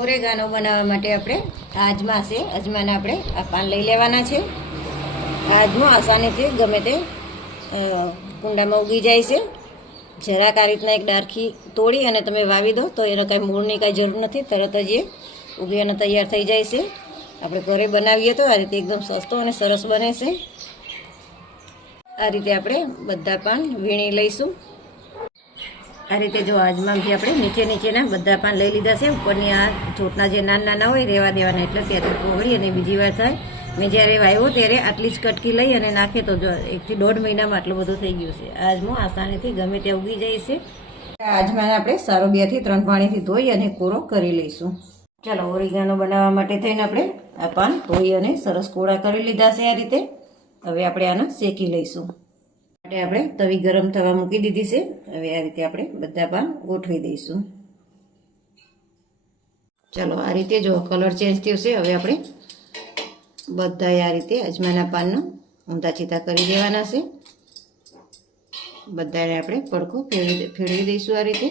Oregano બનાવવા માટે આપણે આજમા છે અજમાને આપણે આ પાન લઈ લેવાના છે. આજમો આસાનીથી ગમે તે કુંડામાં ઉગી જાય છે. જરાક આ રીતના એક ડારખી તોડી અને તમે વાવી દો, તો એનો કાંઈ મૂળની કાંઈ જરૂર નથી. તરત જ એ ઉગી અને તૈયાર થઈ જાય છે. આપણે ઘરે બનાવીએ તો આ રીતે એકદમ સસ્તો અને સરસ બને છે. આ રીતે આપણે બધા પાન વીણી લઈશું. આ રીતે જો આજમાં બી આપણે નીચે નીચેના બધા પાન લઈ લીધા છે. ઉપરની આ ચોટના જે નાના નાના હોય રહેવા દેવાના એટલે ત્યાંથી ઓગળી અને બીજી વાર થાય. મેં જ્યારે વાવ્યો ત્યારે આટલી જ કટકી લઈ અને નાખે તો જો એકથી દોઢ મહિનામાં આટલું બધું થઈ ગયું છે. આજમો આસાનીથી ગમે ત્યાં ઉગી જાય છે. આજમાં આપણે સારો બેથી ત્રણ પાણીથી ધોઈ અને કોરો કરી લઈશું. ચાલો, ઓરિગાનો બનાવવા માટે થઈને આપણે આ પાન ધોઈ અને સરસ કોળા કરી લીધા છે આ રીતે. હવે આપણે આને શેકી લઈશું. માટે આપણે તવી ગરમ થવા મૂકી દીધી છે. હવે આ રીતે આપણે બધા પાન ગોઠવી દઈશું. ચલો, આ રીતે જો કલર ચેન્જ થયો છે, હવે આપણે બધા આ રીતે અજમાના પાનનો ઊંધા છીતા કરી દેવાના છે. બધાને આપણે પડખો ફેરવી ફેરવી દઈશું આ રીતે.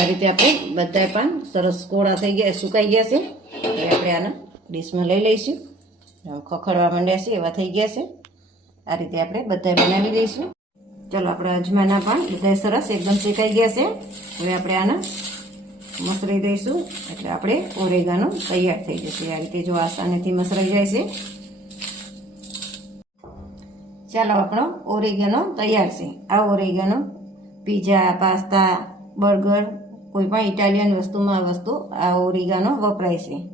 આ રીતે આપણે બધા પાન સરસ કોળા થઈ ગયા, સુકાઈ ગયા છે. હવે આપણે આના ડીશમાં લઈ લઈશું. ખખડવા માંડ્યા છે, એવા થઈ ગયા છે. આ રીતે આપણે બધા બનાવી દઈશું. ચાલો, આપણે અજમાના પણ બધા સરસ એકદમ શેકાઈ ગયા છે. હવે આપણે આના મસરાઈ દઈશું. એટલે આપણે ઓરેગાનો તૈયાર થઈ જશે. આ રીતે જો આસાનીથી મસરાઈ જાય છે. ચાલો, આપણો ઓરેગાનો તૈયાર છે. આ ઓરેગાનો પીઝા, પાસ્તા, બર્ગર, કોઈ પણ ઇટાલિયન વસ્તુમાં વસ્તુ આ ઓરેગાનો વપરાય છે.